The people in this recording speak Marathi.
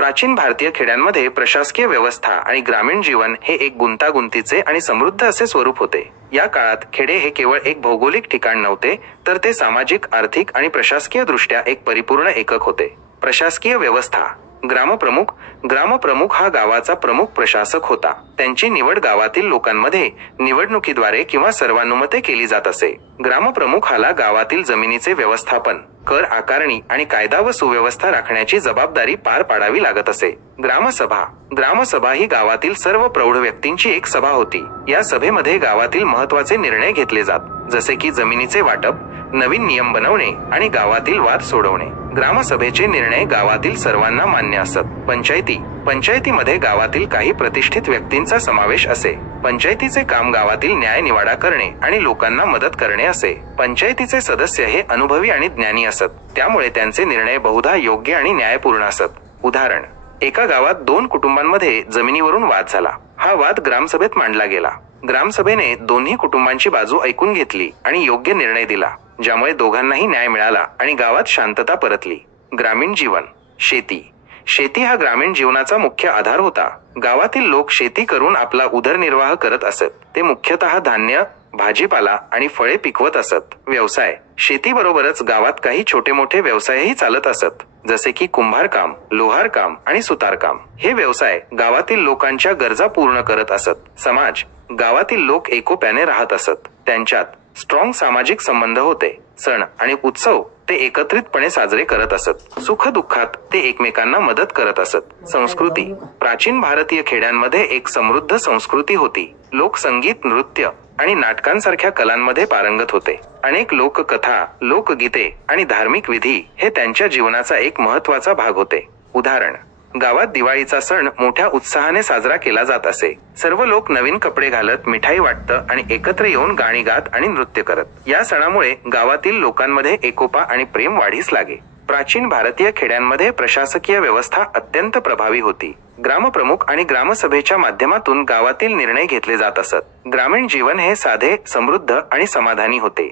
प्राचीन भारतीय खेड्यांमध्ये प्रशासकीय व्यवस्था आणि ग्रामीण जीवन हे एक गुंतागुंतीचे आणि समृद्ध असे स्वरूप होते. या काळात खेडे हे केवळ एक भौगोलिक ठिकाण नव्हते, तर ते सामाजिक, आर्थिक आणि प्रशासकीय दृष्ट्या एक परिपूर्ण एकक होते. प्रशासकीय व्यवस्था. ग्रामप्रमुख हा गावाचा प्रमुख प्रशासक होता. त्यांची निवड गावातील लोकांमध्ये निवडणुकीद्वारे किंवा सर्वानुमते केली जात असे. ग्रामप्रमुखाला गावातील जमिनीचे व्यवस्थापन, कर आकारणी आणि कायदा व सुव्यवस्था राखण्याची जबाबदारी पार पाडावी लागत असे. ग्रामसभा ही गावातील सर्व प्रौढ व्यक्तींची एक सभा होती. या सभेमध्ये गावातील महत्त्वाचे निर्णय घेतले जात, जसे की जमिनीचे वाटप, नवीन नियम बनवणे आणि गावातील वाद सोडवणे. ग्रामसभेचे निर्णय गावातील सर्वांना मान्य असत. पंचायतीमध्ये गावातील काही प्रतिष्ठित व्यक्तींचा समावेश असे. पंचायतीचे काम गावातील न्याय निवाडा करणे आणि लोकांना मदत करणे असे. पंचायतीचे सदस्य हे अनुभवी आणि ज्ञानी असत, त्यामुळे त्यांचे निर्णय बहुधा योग्य आणि न्यायपूर्ण असत. उदाहरण: एका गावात 2 कुटुंबांमध्ये जमिनीवरून वाद झाला. हा वाद ग्रामसभेत मांडला गेला. ग्रामसभेने दोन्ही कुटुंबांची बाजू ऐकून घेतली आणि योग्य निर्णय दिला, ज्यामुळे दोघांनाही न्याय मिळाला आणि गावात शांतता परतली. ग्रामीण जीवन. शेती हा ग्रामीण जीवनाचा मुख्य आधार होता. गावातील लोक शेती करून आपला उदरनिर्वाह करत असत. ते मुख्यतः धान्य, भाजीपाला आणि फळे पिकवत असत. व्यवसाय. शेतीबरोबरच गावात काही छोटे मोठे व्यवसायही चालत असत, जसे की कुंभारकाम, लोहारकाम आणि सुतारकाम. हे व्यवसाय गावातील लोकांच्या गरजा पूर्ण करत असत. समाज. गावातील लोक एकोप्याने राहत असत. त्यांच्यात स्ट्रॉंग सामाजिक संबंध होते. सण आणि उत्सव ते एकत्रितपणे साजरे करत असत. सुख-दुःखात ते एकमेकांना मदत करत असत. संस्कृती. प्राचीन भारतीय खेड्यांमध्ये एक समृद्ध संस्कृती होती. लोक संगीत, नृत्य आणि नाटकांसारख्या कलांमध्ये पारंगत होते. अनेक लोककथा, लोकगीते आणि धार्मिक विधी हे त्यांच्या जीवनाचा एक महत्त्वाचा भाग होते. उदाहरण: गावात दिवाळीचा सण मोठ्या उत्साहाने साजरा केला जात असे. सर्व लोक नवीन कपडे घालत, मिठाई वाटत आणि एकत्र येऊन गाणी गात आणि नृत्य करत. या सणामुळे गावातील लोकांमध्ये एकोपा आणि प्रेम वाढीस लागे. प्राचीन भारतीय खेड्यांमध्ये प्रशासकीय व्यवस्था अत्यंत प्रभावी होती. ग्रामप्रमुख आणि ग्रामसभेच्या माध्यमातून गावातील निर्णय घेतले जात असत. ग्रामीण जीवन हे साधे, समृद्ध आणि समाधानी होते.